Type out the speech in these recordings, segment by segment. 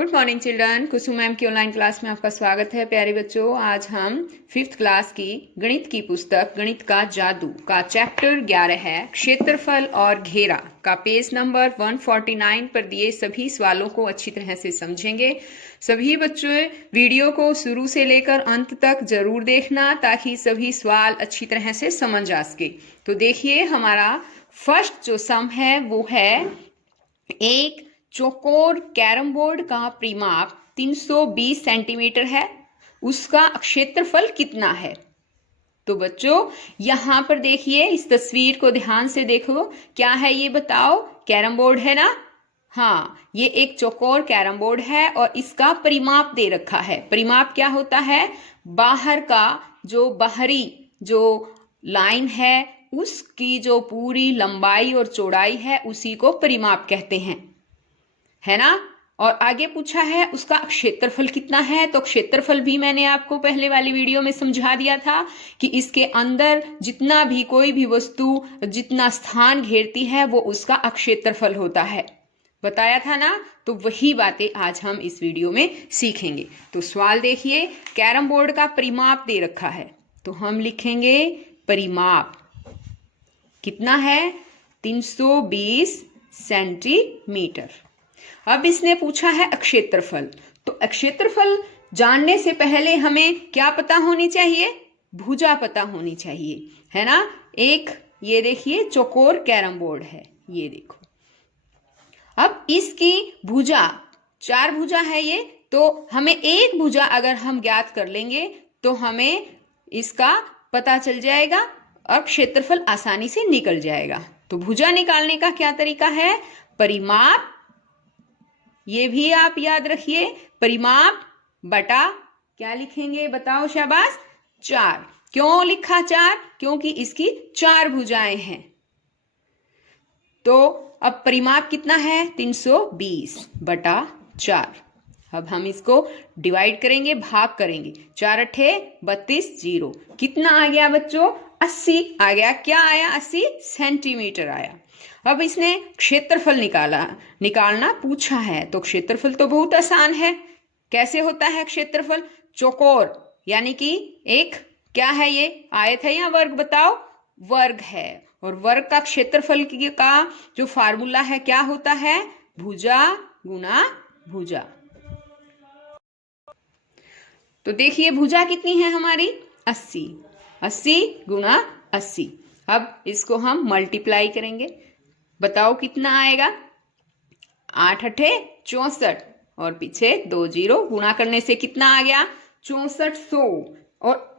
Good morning children. Kusum ma'am की online class में आपका स्वागत है। प्यारे बच्चों, आज हम 5th क्लास की गणित की पुस्तक गणित का जादू का चैप्टर 11 है क्षेत्रफल और घेरा का पेज नंबर 149 पर दिए सभी सवालों को अच्छी तरह से समझेंगे। सभी बच्चों वीडियो को शुरू से लेकर अंत तक जरूर देखना ताकि सभी सवाल अच्छी तरह से समझ आ सके। तो देखिए, हमारा फर्स्ट जो सम है वो है एक चौकोर कैरम बोर्ड का परिमाप 320 सेंटीमीटर है, उसका क्षेत्रफल कितना है। तो बच्चों यहां पर देखिए, इस तस्वीर को ध्यान से देखो, क्या है ये बताओ। कैरम बोर्ड है ना। हाँ, ये एक चौकोर कैरम बोर्ड है और इसका परिमाप दे रखा है। परिमाप क्या होता है? बाहर का जो बाहरी जो लाइन है उसकी जो पूरी लंबाई और चौड़ाई है उसी को परिमाप कहते हैं, है ना। और आगे पूछा है उसका क्षेत्रफल कितना है। तो क्षेत्रफल भी मैंने आपको पहले वाली वीडियो में समझा दिया था कि इसके अंदर जितना भी कोई भी वस्तु जितना स्थान घेरती है वो उसका क्षेत्रफल होता है, बताया था ना। तो वही बातें आज हम इस वीडियो में सीखेंगे। तो सवाल देखिए, कैरम बोर्ड का परिमाप दे रखा है तो हम लिखेंगे परिमाप कितना है, 320 सेंटीमीटर। अब इसने पूछा है क्षेत्रफल। तो क्षेत्रफल जानने से पहले हमें क्या पता होनी चाहिए? भुजा पता होनी चाहिए, है ना। एक ये देखिए चौकोर कैरम बोर्ड है, ये देखो। अब इसकी भुजा 4 भुजा है ये, तो हमें एक भुजा अगर हम ज्ञात कर लेंगे तो हमें इसका पता चल जाएगा और क्षेत्रफल आसानी से निकल जाएगा। तो भुजा निकालने का क्या तरीका है? परिमाप, ये भी आप याद रखिए, परिमाप बटा क्या लिखेंगे बताओ, शाबाश, 4। क्यों लिखा 4? क्योंकि इसकी 4 भुजाएं हैं। तो अब परिमाप कितना है? 320 बटा 4। अब हम इसको डिवाइड करेंगे, भाग करेंगे। 4 अठे 32, 0 कितना आ गया बच्चों? 80 आ गया। क्या आया? 80 सेंटीमीटर आया। अब इसने क्षेत्रफल निकालना पूछा है। तो क्षेत्रफल तो बहुत आसान है। कैसे होता है क्षेत्रफल? चौकोर यानी कि एक क्या है ये, आयत है या वर्ग बताओ? वर्ग है। और वर्ग का क्षेत्रफल का जो फार्मूला है क्या होता है? भुजा गुना भुजा। तो देखिए भुजा कितनी है हमारी? 80। 80 गुना 80। अब इसको हम मल्टीप्लाई करेंगे, बताओ कितना आएगा? 8 अठे 64 और पीछे 2 0 गुणा करने से कितना आ गया? 6400।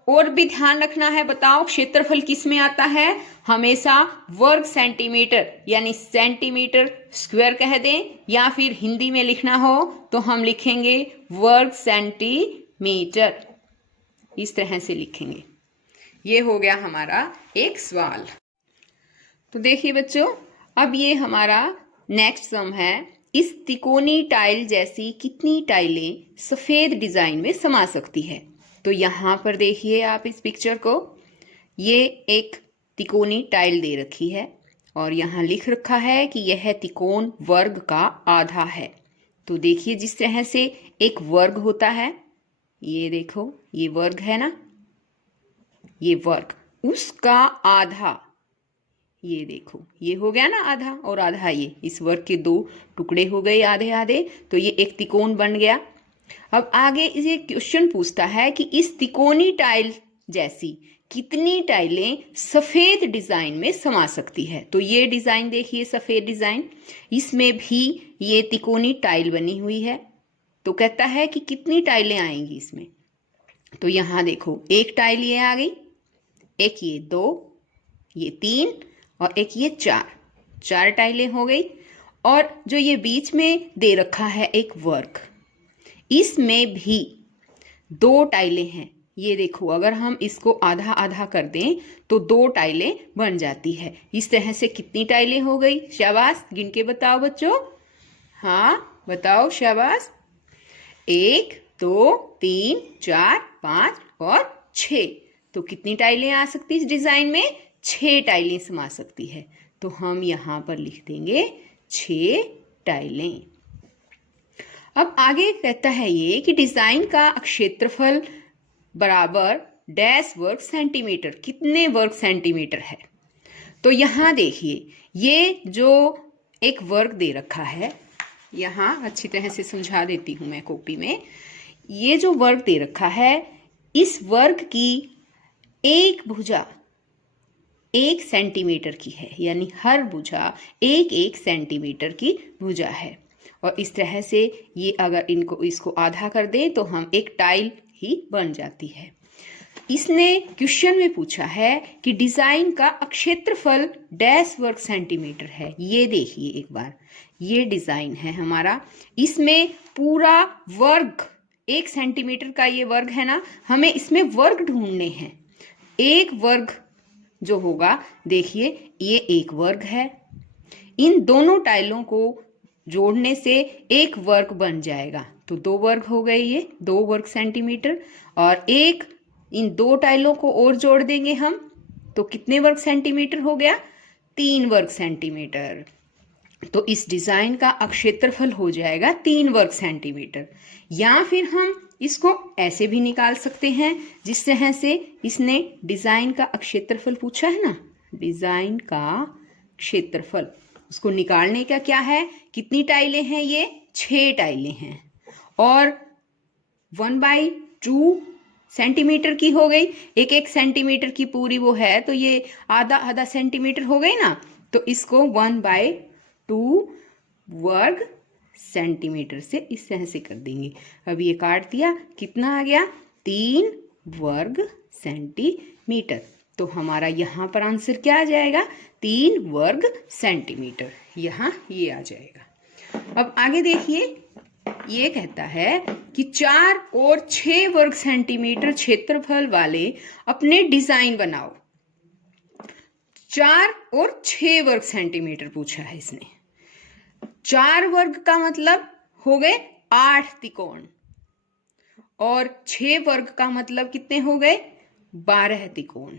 और भी ध्यान रखना है, बताओ क्षेत्रफल किस में आता है? हमेशा वर्ग सेंटीमीटर यानी सेंटीमीटर स्क्वायर कह दें, या फिर हिंदी में लिखना हो तो हम लिखेंगे वर्ग सेंटीमीटर, इस तरह से लिखेंगे। ये हो गया हमारा एक सवाल। तो देखिए बच्चों, अब ये हमारा नेक्स्ट सम है। इस तिकोनी टाइल जैसी कितनी टाइलें सफेद डिजाइन में समा सकती है? तो यहां पर देखिए आप इस पिक्चर को, ये एक तिकोनी टाइल दे रखी है और यहां लिख रखा है कि यह तिकोन वर्ग का आधा है। तो देखिए जिस तरह से एक वर्ग होता है, ये देखो ये वर्ग है ना, ये वर्ग, उसका आधा, ये देखो ये हो गया ना आधा और आधा, ये इस वर्ग के 2 टुकड़े हो गए आधे आधे, तो ये एक तिकोन बन गया। अब आगे ये क्वेश्चन पूछता है कि इस तिकोनी टाइल जैसी कितनी टाइलें सफेद डिजाइन में समा सकती है? तो ये डिजाइन देखिए, सफेद डिजाइन, इसमें भी ये तिकोनी टाइल बनी हुई है। तो कहता है कि कितनी टाइलें आएंगी इसमें? तो यहां देखो एक टाइल ये आ गई, एक ये 2, ये 3 और एक ये 4 टाइलें हो गई। और जो ये बीच में दे रखा है एक वर्ग, इसमें भी 2 टाइलें हैं। ये देखो अगर हम इसको आधा आधा कर दें तो 2 टाइलें बन जाती है। इस तरह से कितनी टाइलें हो गई? शाबाश, गिन के बताओ बच्चों। हाँ बताओ, शाबाश। 1 2 3 4 5 और 6। तो कितनी टाइलें आ सकती इस डिजाइन में? 6 टाइलें समा सकती है। तो हम यहां पर लिख देंगे 6 टाइलें। अब आगे कहता है ये कि डिजाइन का क्षेत्रफल बराबर डैश वर्ग सेंटीमीटर, कितने वर्ग सेंटीमीटर है। तो यहाँ देखिए, ये जो एक वर्ग दे रखा है, यहाँ अच्छी तरह से समझा देती हूँ मैं कॉपी में। ये जो वर्ग दे रखा है, इस वर्ग की एक भुजा 1 सेंटीमीटर की है, यानी हर भुजा 1 सेंटीमीटर की भुजा है। और इस तरह से ये अगर इसको आधा कर दें तो हम एक टाइल ही बन जाती है। इसने क्वेश्चन में पूछा है कि डिजाइन का क्षेत्रफल डैश वर्ग सेंटीमीटर है। ये देखिए एक बार, ये डिजाइन है हमारा, इसमें पूरा वर्ग 1 सेंटीमीटर का ये वर्ग है ना, हमें इसमें वर्ग ढूंढने हैं। एक वर्ग जो होगा, देखिए ये एक वर्ग है, इन दोनों टाइलों को जोड़ने से एक वर्ग बन जाएगा, तो 2 वर्ग हो गए, ये 2 वर्ग सेंटीमीटर। और एक इन 2 टाइलों को और जोड़ देंगे हम, तो कितने वर्ग सेंटीमीटर हो गया, 3 वर्ग सेंटीमीटर। तो इस डिजाइन का क्षेत्रफल हो जाएगा 3 वर्ग सेंटीमीटर। या फिर हम इसको ऐसे भी निकाल सकते हैं, जिस तरह से इसने डिजाइन का क्षेत्रफल पूछा है ना, डिजाइन का क्षेत्रफल, उसको निकालने का क्या है, कितनी टाइलें हैं, ये 6 टाइलें हैं और 1/2 सेंटीमीटर की हो गई। 1 सेंटीमीटर की पूरी वो है, तो ये आधा सेंटीमीटर हो गई ना, तो इसको 1/2 वर्ग सेंटीमीटर से इस तरह से कर देंगे। अब ये काट दिया, कितना आ गया, 3 वर्ग सेंटीमीटर। तो हमारा यहाँ पर आंसर क्या आ जाएगा, 3 वर्ग सेंटीमीटर, यहाँ ये आ जाएगा। अब आगे देखिए, ये कहता है कि 4 और 6 वर्ग सेंटीमीटर क्षेत्रफल वाले अपने डिजाइन बनाओ। 4 और 6 वर्ग सेंटीमीटर पूछा है इसने। 4 वर्ग का मतलब हो गए 8 त्रिकोण, और 6 वर्ग का मतलब कितने हो गए, 12 त्रिकोण।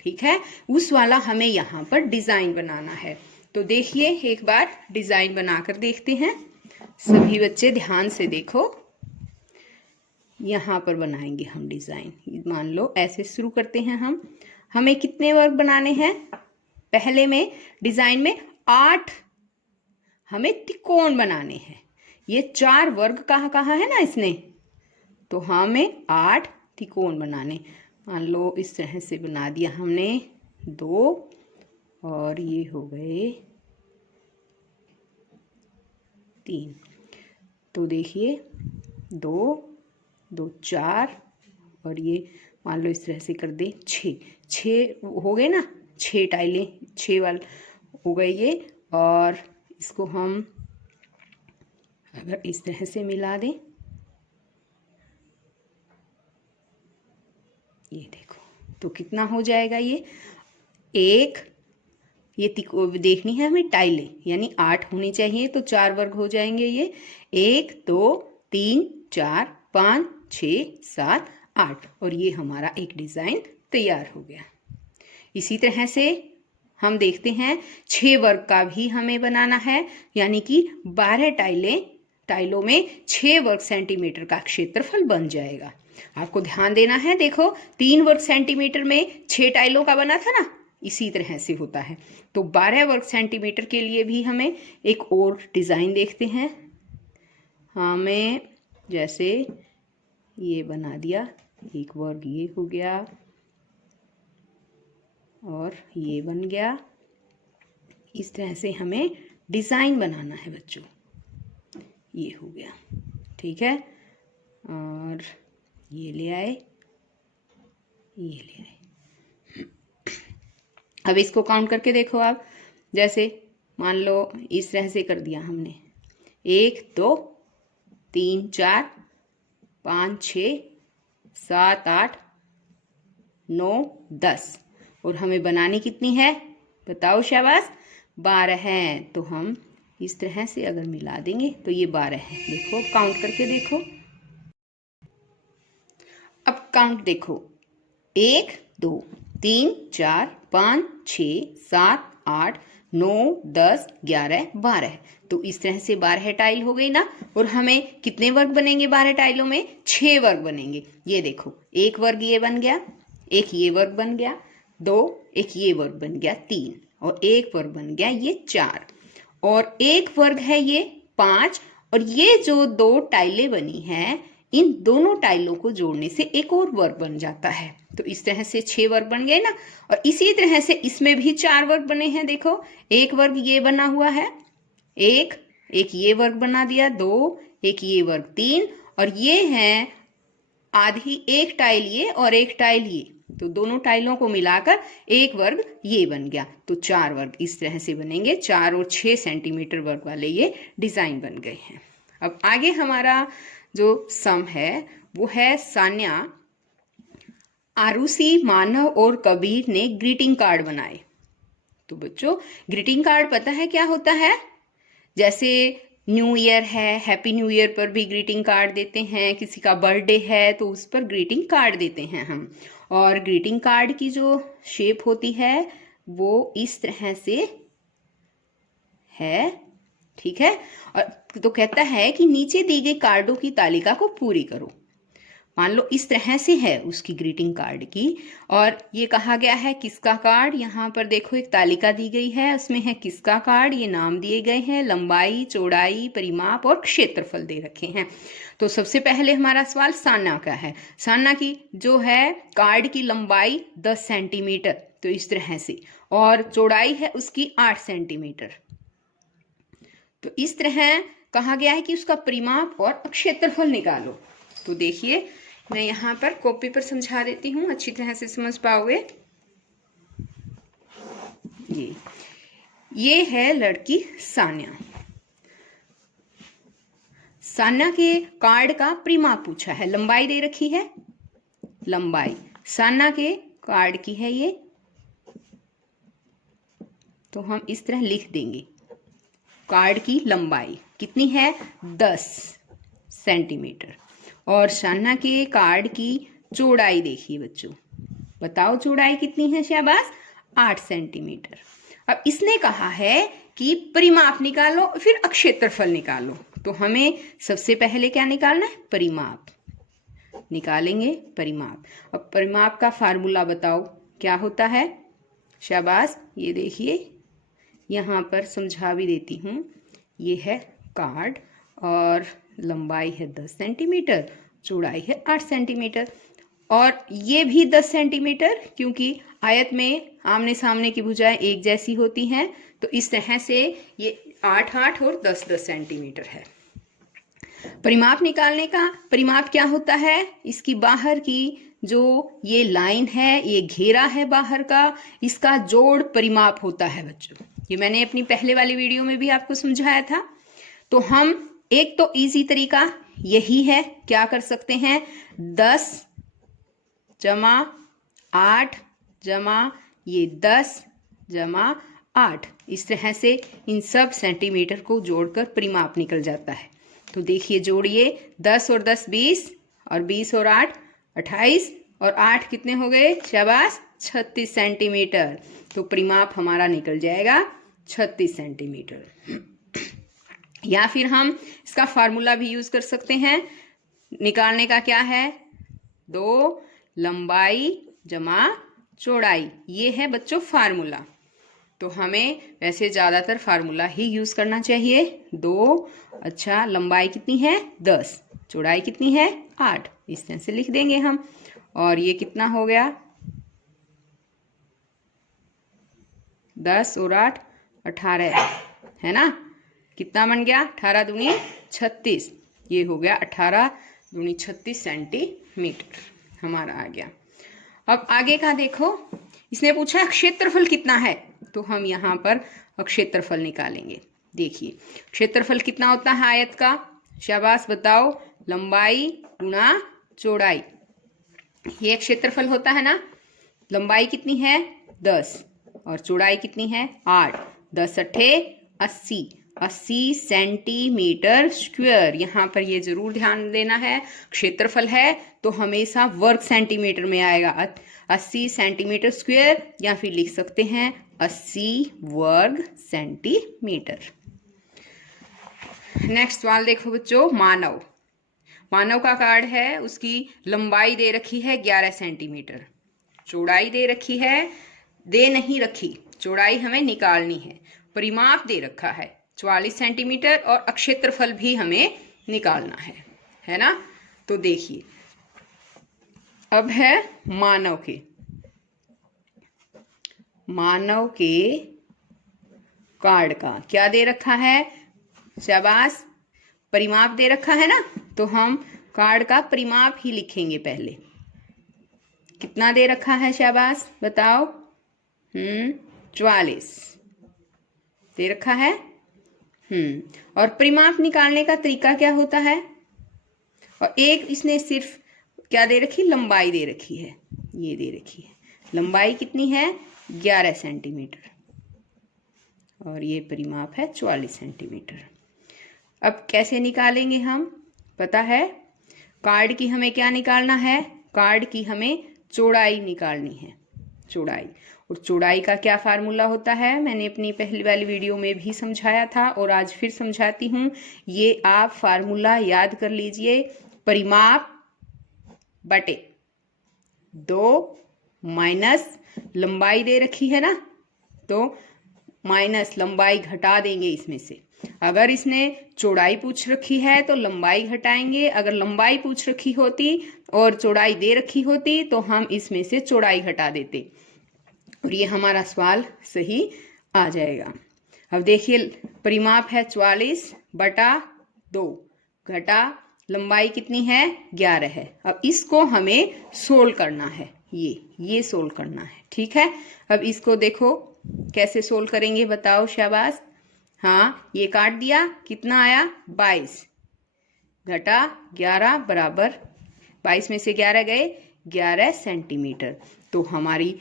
ठीक है, उस वाला हमें यहाँ पर डिजाइन बनाना है। तो देखिए एक बार डिजाइन बनाकर देखते हैं। सभी बच्चे ध्यान से देखो, यहाँ पर बनाएंगे हम डिजाइन। मान लो ऐसे शुरू करते हैं हम। हमें कितने वर्ग बनाने हैं, पहले में डिजाइन में 8 हमें त्रिकोण बनाने हैं। ये 4 वर्ग कहाँ है ना इसने, तो हमें 8 त्रिकोण बनाने। मान लो इस तरह से बना दिया हमने 2, और ये हो गए 3। तो देखिए 2 2 4, और ये मान लो इस तरह से कर दे 6 हो गए ना, 6 टाइलें, 6 वाल हो गए ये। और इसको हम अगर इस तरह से मिला दें, ये देखो, तो कितना हो जाएगा, ये देखनी है हमें टाइलें, यानी 8 होनी चाहिए, तो 4 वर्ग हो जाएंगे ये। 1 2 3 4 5 6 7 8, और ये हमारा एक डिजाइन तैयार हो गया। इसी तरह से हम देखते हैं 6 वर्ग का भी हमें बनाना है, यानी कि 12 टाइलों में 6 वर्ग सेंटीमीटर का क्षेत्रफल बन जाएगा। आपको ध्यान देना है, देखो 3 वर्ग सेंटीमीटर में 6 टाइलों का बना था ना, इसी तरह से होता है। तो 12 वर्ग सेंटीमीटर के लिए भी हमें एक और डिजाइन देखते हैं। हमें जैसे ये बना दिया, एक वर्ग ये हो गया और ये बन गया। इस तरह से हमें डिजाइन बनाना है बच्चों, ये हो गया, ठीक है। और ये ले आए, ये ले आए। अब इसको काउंट करके देखो आप, जैसे मान लो इस तरह से कर दिया हमने, 1 2 3 4 5 6 7 8 9 10, और हमें बनानी कितनी है बताओ, शाबाश, 12 है। तो हम इस तरह से अगर मिला देंगे तो ये 12 है। देखो काउंट करके देखो, अब काउंट देखो, 1 2 3 4 5 6 7 8 9, 10, 11, 12। तो इस तरह से 12 टाइल हो गई ना। और हमें कितने वर्ग बनेंगे 12 टाइलों में? 6 वर्ग बनेंगे। ये देखो, एक वर्ग ये बन गया, एक ये वर्ग बन गया 2, एक ये वर्ग बन गया 3, और एक वर्ग बन गया ये 4, और एक वर्ग है ये 5, और ये जो 2 टाइलें बनी हैं, इन दोनों टाइलों को जोड़ने से एक और वर्ग बन जाता है। तो इस तरह से 6 वर्ग बन गए ना। और इसी तरह से इसमें भी 4 वर्ग बने हैं। देखो, एक वर्ग ये बना हुआ है, एक ये वर्ग बना दिया 2, एक ये वर्ग 3, और ये है आधी, एक टाइल ये और एक टाइल ये, तो दोनों टाइलों को मिलाकर एक वर्ग ये बन गया। तो 4 वर्ग इस तरह से बनेंगे। 4 और 6 सेंटीमीटर वर्ग वाले ये डिजाइन बन गए हैं। अब आगे हमारा जो सम है वो है सान्या, आरुषि, मानव और कबीर ने ग्रीटिंग कार्ड बनाए। तो बच्चों, ग्रीटिंग कार्ड पता है क्या होता है? जैसे न्यू ईयर है, हैप्पी न्यू ईयर पर भी ग्रीटिंग कार्ड देते हैं, किसी का बर्थडे है तो उस पर ग्रीटिंग कार्ड देते हैं हम। और ग्रीटिंग कार्ड की जो शेप होती है वो इस तरह से है, ठीक है। और तो कहता है कि नीचे दी गई कार्डों की तालिका को पूरी करो। मान लो इस तरह से है उसकी ग्रीटिंग कार्ड की, और ये कहा गया है किसका कार्ड। यहाँ पर देखो एक तालिका दी गई है, उसमें है किसका कार्ड, ये नाम दिए गए हैं, लंबाई, चौड़ाई, परिमाप और क्षेत्रफल दे रखे हैं। तो सबसे पहले हमारा सवाल सान्या का है। सान्या की जो है कार्ड की लंबाई 10 सेंटीमीटर, तो इस तरह से, और चौड़ाई है उसकी 8 सेंटीमीटर। तो इस तरह कहा गया है कि उसका परिमाप और क्षेत्रफल निकालो। तो देखिए, मैं यहाँ पर कॉपी पर समझा देती हूँ, अच्छी तरह से समझ पाओगे। ये है लड़की सान्या। सान्या के कार्ड का परिमाप पूछा है, लंबाई दे रखी है, लंबाई सान्या के कार्ड की है ये, तो हम इस तरह लिख देंगे। कार्ड की लंबाई कितनी है? 10 सेंटीमीटर। और सान्या के कार्ड की चौड़ाई देखिए बच्चों, बताओ चौड़ाई कितनी है? शाबाश, 8 सेंटीमीटर। अब इसने कहा है कि परिमाप निकालो, फिर क्षेत्रफल निकालो। तो हमें सबसे पहले क्या निकालना है? परिमाप निकालेंगे, परिमाप। अब परिमाप का फार्मूला बताओ क्या होता है? शाबाश, ये देखिए यहाँ पर समझा भी देती हूँ। ये है कार्ड, और लंबाई है 10 सेंटीमीटर, चौड़ाई है 8 सेंटीमीटर, और ये भी 10 सेंटीमीटर, क्योंकि आयत में आमने सामने की भुजाएं एक जैसी होती हैं। तो इस तरह से ये 8, 8 और 10, 10 सेंटीमीटर है। परिमाप निकालने का परिमाप क्या होता है? इसकी बाहर की जो ये लाइन है, ये घेरा है बाहर का, इसका जोड़ परिमाप होता है बच्चों। ये मैंने अपनी पहले वाली वीडियो में भी आपको समझाया था। तो हम एक तो इजी तरीका यही है, क्या कर सकते हैं? 10 जमा 8 जमा ये 10 जमा 8, इस तरह से इन सब सेंटीमीटर को जोड़कर परिमाप निकल जाता है। तो देखिए, जोड़िए, 10 और 10 20, और 20 और 8 28, और 8 कितने हो गए? शाबाश, 36 सेंटीमीटर। तो परिमाप हमारा निकल जाएगा 36 सेंटीमीटर। या फिर हम इसका फार्मूला भी यूज कर सकते हैं। निकालने का क्या है? 2 लंबाई जमा चौड़ाई, ये है बच्चों फार्मूला। तो हमें वैसे ज़्यादातर फार्मूला ही यूज करना चाहिए। 2, अच्छा, लंबाई कितनी है? 10, चौड़ाई कितनी है? 8, इस तरह से लिख देंगे हम। और ये कितना हो गया? 10 और 8 18 है ना। कितना बन गया? 18 दूनी 36, ये हो गया 18 दूनी 36 सेंटीमीटर हमारा आ गया। अब आगे का देखो, इसने पूछा क्षेत्रफल कितना है, तो हम यहाँ पर क्षेत्रफल निकालेंगे। देखिए, क्षेत्रफल कितना होता है आयत का? शाबाश, बताओ, लंबाई गुणा चौड़ाई, ये क्षेत्रफल होता है ना। लंबाई कितनी है? 10, और चौड़ाई कितनी है? 8, 10 अट्ठे 80, 80 सेंटीमीटर स्क्वायर। यहाँ पर ये जरूर ध्यान देना है, क्षेत्रफल है तो हमेशा वर्ग सेंटीमीटर में आएगा। 80 सेंटीमीटर स्क्वायर, या फिर लिख सकते हैं 80 वर्ग सेंटीमीटर। नेक्स्ट सवाल देखो बच्चों, मानव। मानव का कार्ड है, उसकी लंबाई दे रखी है 11 सेंटीमीटर, चौड़ाई दे रखी है, दे नहीं रखी, चौड़ाई हमें निकालनी है, परिमाप दे रखा है 44 सेंटीमीटर और अक्षेत्रफल भी हमें निकालना है ना। तो देखिए अब है मानव के कार्ड का क्या दे रखा है, शाबाश, परिमाप दे रखा है ना। तो हम कार्ड का परिमाप ही लिखेंगे पहले। कितना दे रखा है, शाबाश बताओ। 44 दे रखा है। और परिमाप निकालने का तरीका क्या होता है, और एक इसने सिर्फ क्या दे रखी, लंबाई दे रखी है, ये दे रखी है, लंबाई कितनी है 11 सेंटीमीटर और ये परिमाप है 44 सेंटीमीटर। अब कैसे निकालेंगे हम, पता है कार्ड की हमें क्या निकालना है, कार्ड की हमें चौड़ाई निकालनी है, चौड़ाई। और चौड़ाई का क्या फार्मूला होता है, मैंने अपनी पहली वाली वीडियो में भी समझाया था और आज फिर समझाती हूँ। ये आप फार्मूला याद कर लीजिए, परिमाप बटे 2 माइनस लंबाई दे रखी है ना, तो माइनस लंबाई घटा देंगे इसमें से। अगर इसने चौड़ाई पूछ रखी है तो लंबाई घटाएंगे, अगर लंबाई पूछ रखी होती और चौड़ाई दे रखी होती तो हम इसमें से चौड़ाई घटा देते और ये हमारा सवाल सही आ जाएगा। अब देखिए परिमाप है 44 बटा 2 घटा लंबाई कितनी है 11 है। अब इसको हमें सोल्व करना है, ये सोल्व करना है, ठीक है। अब इसको देखो कैसे सोल्व करेंगे बताओ, शाबाश। हाँ, ये काट दिया, कितना आया 22 घटा 11 बराबर 22 में से 11 गए 11 सेंटीमीटर। तो हमारी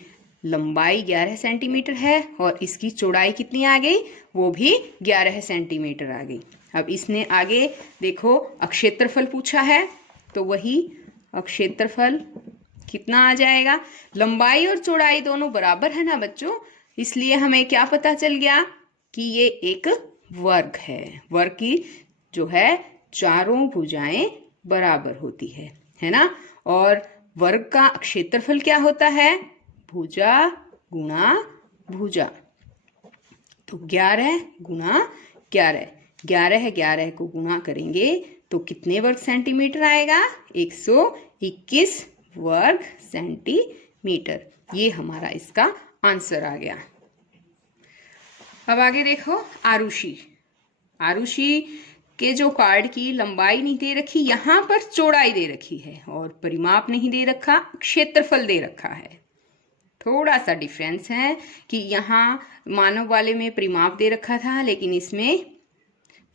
लंबाई 11 सेंटीमीटर है और इसकी चौड़ाई कितनी आ गई, वो भी 11 सेंटीमीटर आ गई। अब इसने आगे देखो अक्षेत्रफल पूछा है, तो वही अक्षेत्रफल कितना आ जाएगा, लंबाई और चौड़ाई दोनों बराबर है ना बच्चों, इसलिए हमें क्या पता चल गया कि ये एक वर्ग है। वर्ग की जो है चारों भुजाएं बराबर होती है ना। और वर्ग का क्षेत्रफल क्या होता है, भुजा गुणा भुजा। तो 11 गुणा 11, 11 को गुणा करेंगे तो कितने वर्ग सेंटीमीटर आएगा, 121 वर्ग सेंटीमीटर। ये हमारा इसका आंसर आ गया। अब आगे देखो आरुषि के जो कार्ड की लंबाई नहीं दे रखी, यहाँ पर चौड़ाई दे रखी है और परिमाप नहीं दे रखा, क्षेत्रफल दे रखा है। थोड़ा सा डिफरेंस है कि यहाँ मानव वाले में परिमाप दे रखा था लेकिन इसमें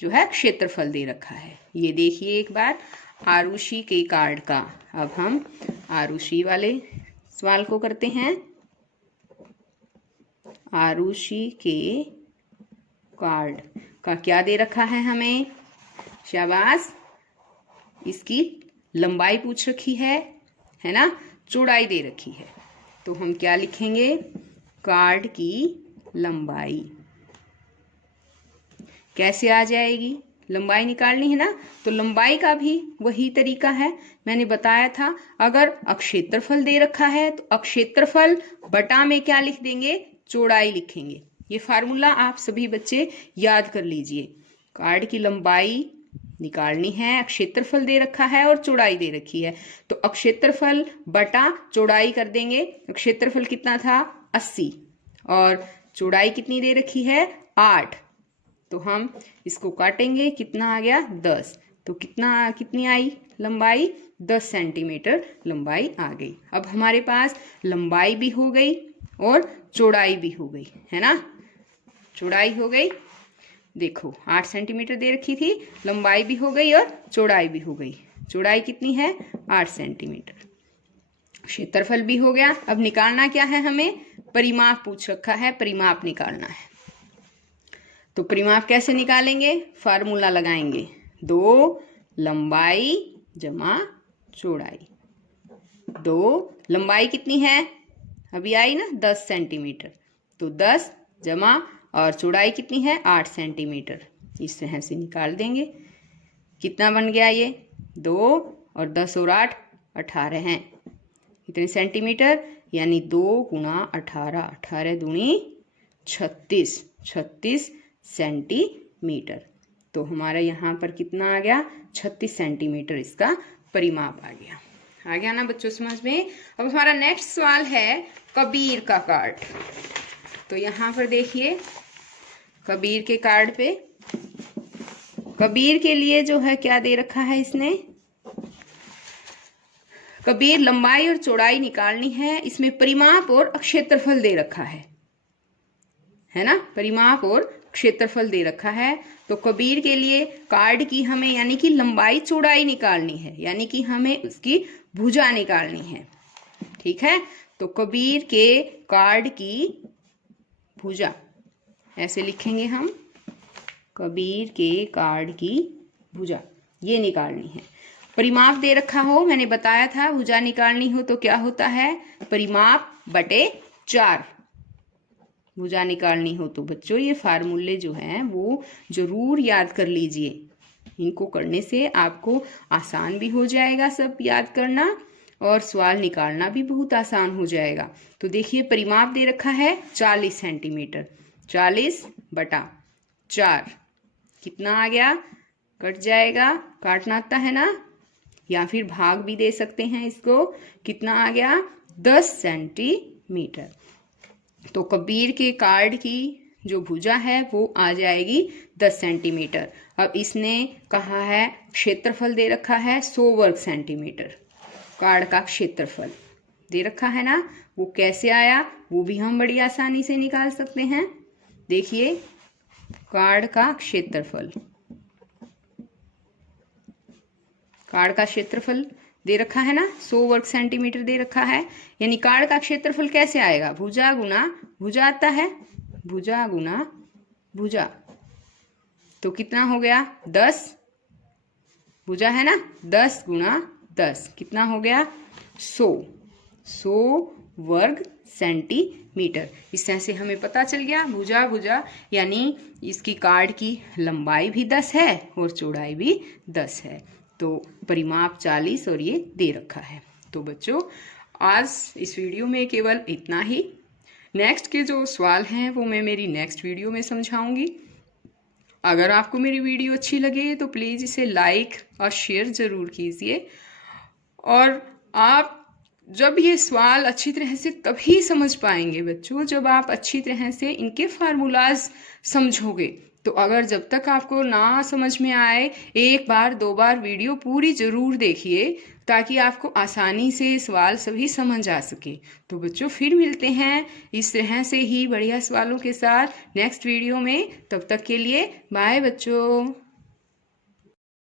जो है क्षेत्रफल दे रखा है। ये देखिए एक बार आरुषि के कार्ड का। अब हम आरुषि वाले सवाल को करते हैं। आरुषि के कार्ड का क्या दे रखा है हमें, शाबाश, इसकी लंबाई पूछ रखी है ना, चौड़ाई दे रखी है। तो हम क्या लिखेंगे, कार्ड की लंबाई कैसे आ जाएगी, लंबाई निकालनी है ना, तो लंबाई का भी वही तरीका है, मैंने बताया था। अगर अक्षेत्रफल दे रखा है तो अक्षेत्रफल बटा में क्या लिख देंगे, चौड़ाई लिखेंगे। ये फार्मूला आप सभी बच्चे याद कर लीजिए। कार्ड की लंबाई निकालनी है, क्षेत्रफल दे रखा है और चौड़ाई दे रखी है, तो अक्षेत्रफल बटा चौड़ाई कर देंगे। क्षेत्रफल कितना था 80 और चौड़ाई कितनी दे रखी है 8, तो हम इसको काटेंगे, कितना आ गया 10। तो कितनी आई लंबाई, 10 सेंटीमीटर लंबाई आ गई। अब हमारे पास लंबाई भी हो गई और चौड़ाई भी हो गई है ना, चौड़ाई हो गई। देखो 8 सेंटीमीटर दे रखी थी, लंबाई भी हो गई और चौड़ाई भी हो गई। चौड़ाई कितनी है 8 सेंटीमीटर। क्षेत्रफल भी हो गया। अब निकालना क्या है हमें, परिमाप पूछ रखा है, परिमाप निकालना है। तो परिमाप कैसे निकालेंगे, फार्मूला लगाएंगे, 2 लंबाई जमा चौड़ाई। 2 लंबाई कितनी है, अभी आई ना 10 सेंटीमीटर, तो 10 जमा और चौड़ाई कितनी है 8 सेंटीमीटर। इस तरह से निकाल देंगे। कितना बन गया ये 2 और 10 और 8 18 हैं। कितने सेंटीमीटर यानी 2 गुणा 18, 18 दूनी 36, 36 सेंटीमीटर। तो हमारा यहाँ पर कितना आ गया 36 सेंटीमीटर इसका परिमाप आ गया ना बच्चों समझ में। अब हमारा नेक्स्ट सवाल है कबीर का कार्ड। तो यहाँ पर देखिए कबीर के कार्ड पे कबीर के लिए जो है क्या दे रखा है इसने, कबीर लंबाई और चौड़ाई निकालनी है। इसमें परिमाप और क्षेत्रफल दे रखा है ना, परिमाप और क्षेत्रफल दे रखा है। तो कबीर के लिए कार्ड की हमें यानी कि लंबाई चौड़ाई निकालनी है, यानी कि हमें उसकी भुजा निकालनी है। ठीक है, तो कबीर के कार्ड की भुजा ऐसे लिखेंगे हम, कबीर के कार्ड की भुजा ये निकालनी है। परिमाप दे रखा हो, मैंने बताया था भुजा निकालनी हो तो क्या होता है परिमाप बटे 4। भुजा निकालनी हो तो बच्चों ये फार्मूले जो हैं वो जरूर याद कर लीजिए। इनको करने से आपको आसान भी हो जाएगा सब याद करना, और सवाल निकालना भी बहुत आसान हो जाएगा। तो देखिए परिमाप दे रखा है 40 सेंटीमीटर, 40 बटा 4 कितना आ गया, कट जाएगा, काटना आता है ना, या फिर भाग भी दे सकते हैं इसको। कितना आ गया 10 सेंटीमीटर। तो कबीर के कार्ड की जो भुजा है वो आ जाएगी 10 सेंटीमीटर। अब इसने कहा है क्षेत्रफल दे रखा है 100 वर्ग सेंटीमीटर। कार्ड का क्षेत्रफल दे रखा है ना, वो कैसे आया वो भी हम बड़ी आसानी से निकाल सकते हैं। देखिए कार्ड का क्षेत्रफल, कार्ड का क्षेत्रफल दे रखा है ना 100 वर्ग सेंटीमीटर दे रखा है, यानी कार्ड का क्षेत्रफल कैसे आएगा भुजा गुना भुजा आता है, भुजा गुना भुजा। तो कितना हो गया 10, भुजा है ना 10 गुना 10 कितना हो गया 100 वर्ग सेंटीमीटर। इस तरह से हमें पता चल गया भुजा भुजा यानी इसकी कार्ड की लंबाई भी 10 है और चौड़ाई भी 10 है। तो परिमाप 40 और ये दे रखा है। तो बच्चों आज इस वीडियो में केवल इतना ही। नेक्स्ट के जो सवाल हैं वो मैं मेरी नेक्स्ट वीडियो में समझाऊंगी। अगर आपको मेरी वीडियो अच्छी लगे तो प्लीज़ इसे लाइक और शेयर ज़रूर कीजिए। और आप जब ये सवाल अच्छी तरह से तभी समझ पाएंगे बच्चों जब आप अच्छी तरह से इनके फार्मूलाज समझोगे। तो अगर जब तक आपको ना समझ में आए 1 बार 2 बार वीडियो पूरी ज़रूर देखिए ताकि आपको आसानी से सवाल सभी समझ आ सके। तो बच्चों फिर मिलते हैं इस तरह से ही बढ़िया सवालों के साथ नेक्स्ट वीडियो में। तब तक के लिए बाय बच्चों।